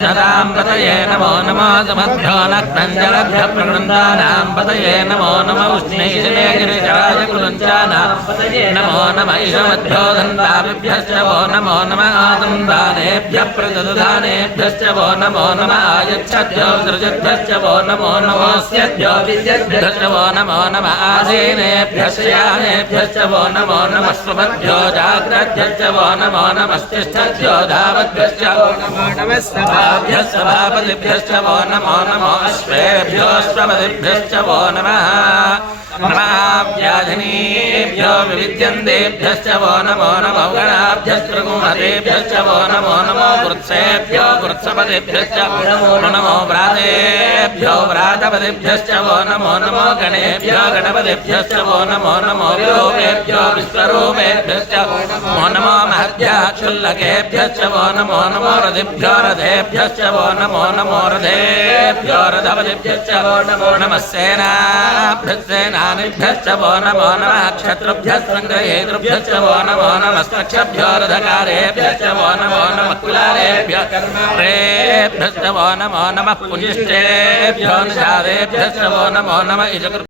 पतये नमो नमः समभ्यो नक्तञ्जलभ्य प्रवृन्दानां पतये नमो नमः उष्णैशिले गिरिजराय कुलञ्चानां नमो नमः ईशमभ्यो दन्ताभिभ्यश्च वो नमो नमः आदन्दानेभ्यः प्रददानेभ्यश्च वो नमो नमः आयच्छद्भ्यो सृजद्भ्यश्च वो नमो नमोऽस्यद्भ्यो विद्यद्भ्यश्च वो नमो नमः आसीनेभ्यश्च यानेभ्यश्च वो नमो नमः स्वपद्भ्यो जाग्रद्भ्यश्च वो नमो नमस्तिष्ठद्भ्यो धावद्भ्यश्च वो नमो नमः सभापतिभ्यश्च वो नमो नमो अश्वेभ्योऽश्वपतिभ्यश्च वो नमः व्याधिनीभ्यो विविद्यन्तेभ्यश्च वो नमो नमो गणाभ्यस्त्रिगुमतेभ्यश्च वो नमो नमो वृत्सेभ्यो वृत्सपतिभ्यश्च वो नमो व्रातेभ्यो व्रातपतिभ्यश्च वो नमो नमो गणेभ्यो गणपतिभ्यश्च वो नमो नमो विरूपेभ्यो विश्वरूपेभ्यश्च वो नमो महद्याक्षुल्लकेभ्यश्च वो नमो नमो रथिभ्यो रथेभ्यश्च वो नमो नमो रथेभ्यो रथपतिभ्यश्च वो नमो नमः सेनाभ्यश्च वो नमो नमः क्षत्रुभ्यश्च सङ्ग्रहेतृभ्यश्च वो नमो नमस्तक्षभ्यो रथकारेभ्यश्च वो नमो नमः कुलारेभ्यः कर्मारेभ्यश्च वो नमो नमः पुनिष्ठेभ्यो निषादेभ्यश्च वो नमो नमः